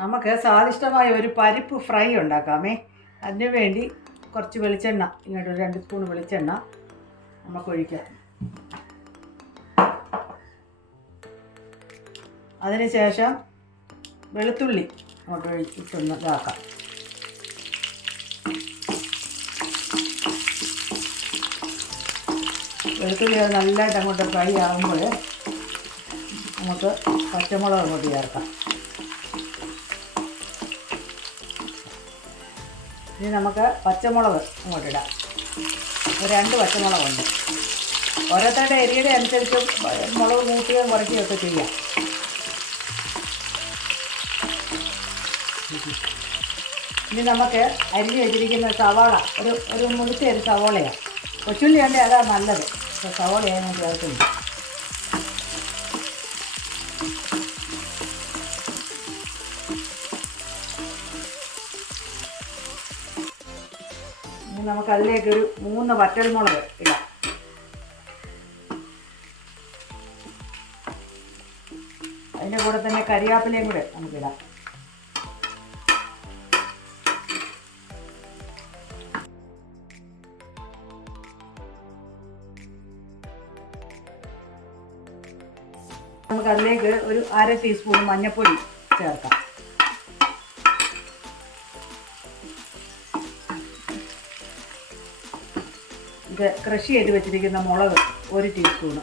നമുക്ക് സ്വാദിഷ്ടമായ ഒരു പരിപ്പ് ഫ്രൈ ഉണ്ടാക്കാമേ. അതിനു വേണ്ടി കുറച്ച് വെളിച്ചെണ്ണ, ഇങ്ങോട്ട് 2 സ്പൂൺ വെളിച്ചെണ്ണ നമുക്ക് ഒഴിക്കാം. അതിനുശേഷം വെളുത്തുള്ളി അങ്ങോട്ട് ഒഴിച്ചിട്ടൊന്ന് ഇതാക്കാം. വെളുത്തുള്ളി അത് നല്ലതായിട്ട് അങ്ങോട്ട് ഫ്രൈ ആകുമ്പോൾ നമുക്ക് പച്ചമുളക് അങ്ങോട്ട് ചേർക്കാം. ഇനി നമുക്ക് പച്ചമുളക് അങ്ങോട്ടിടാം. 2 പച്ചമുളകുണ്ട്. ഓരോരുത്തരുടെ എരിയുടെ അനുസരിച്ച് മുളക് കൂട്ടുകയും കുറയ്ക്കുകയൊക്കെ ചെയ്യാം. ഇനി നമുക്ക് അരിഞ്ഞ് വെച്ചിരിക്കുന്ന സവാള, ഒരു മുറിച്ച ഒരു സവാളയാണ്. കൊച്ചുള്ളി ഉണ്ടെങ്കിൽ അതാണ് നല്ലത്. സവാളയാണ് ഞാൻ ചേർക്കുന്നത്. ഇനി നമുക്ക് അതിലേക്കൊരു 3 വറ്റൽമുളക് ഇടാം. അതിൻ്റെ കൂടെ തന്നെ കരിയാപ്പിലയും കൂടെ നമുക്കിടാം. നമുക്ക് അതിലേക്ക് ഒരു 1/2 ടീസ്പൂൺ മഞ്ഞൾപ്പൊടി ചേർക്കാം. ഇത് ക്രഷ് ചെയ്ത് വെച്ചിരിക്കുന്ന മുളക് 1 ടീസ്പൂണ്.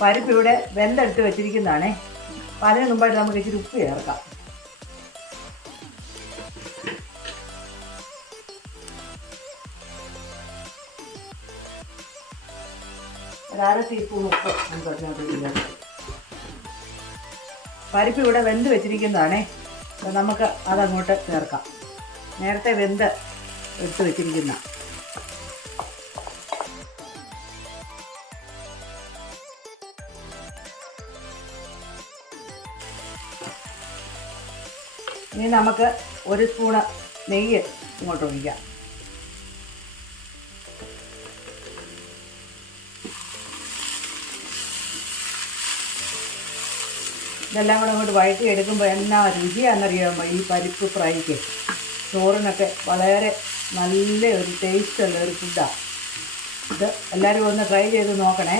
പരിപ്പ് ഇവിടെ വെന്തെടുത്ത് വെച്ചിരിക്കുന്നതാണേ. അപ്പം അതിന് മുമ്പായിട്ട് നമുക്ക് ഇച്ചിരി ഉപ്പ് ചേർക്കാം. ഒരു 1/2 ടീസ്പൂൺ ഉപ്പ് നമുക്ക് അതിനകത്ത് ചേർക്കാം. പരിപ്പ് ഇവിടെ വെന്ത് വെച്ചിരിക്കുന്നതാണേ. അപ്പം നമുക്ക് അതങ്ങോട്ട് ചേർക്കാം. നേരത്തെ വെന്ത് എടുത്ത് വെച്ചിരിക്കുന്ന ഇനി നമുക്ക് 1 സ്പൂണ് നെയ്യ് ഇങ്ങോട്ട് ഒഴിക്കാം. ഇതെല്ലാം കൂടെ അങ്ങോട്ട് വഴറ്റി എടുക്കുമ്പോൾ എന്നാ രുചിയാണെന്നറിയാമോ ഈ പരിപ്പ് ഫ്രൈക്ക്. ചോറിനൊക്കെ വളരെ നല്ല ഒരു ടേസ്റ്റുള്ള ഒരു ഫുഡാണ് ഇത്. എല്ലാവരും ഒന്ന് ട്രൈ ചെയ്ത് നോക്കണേ.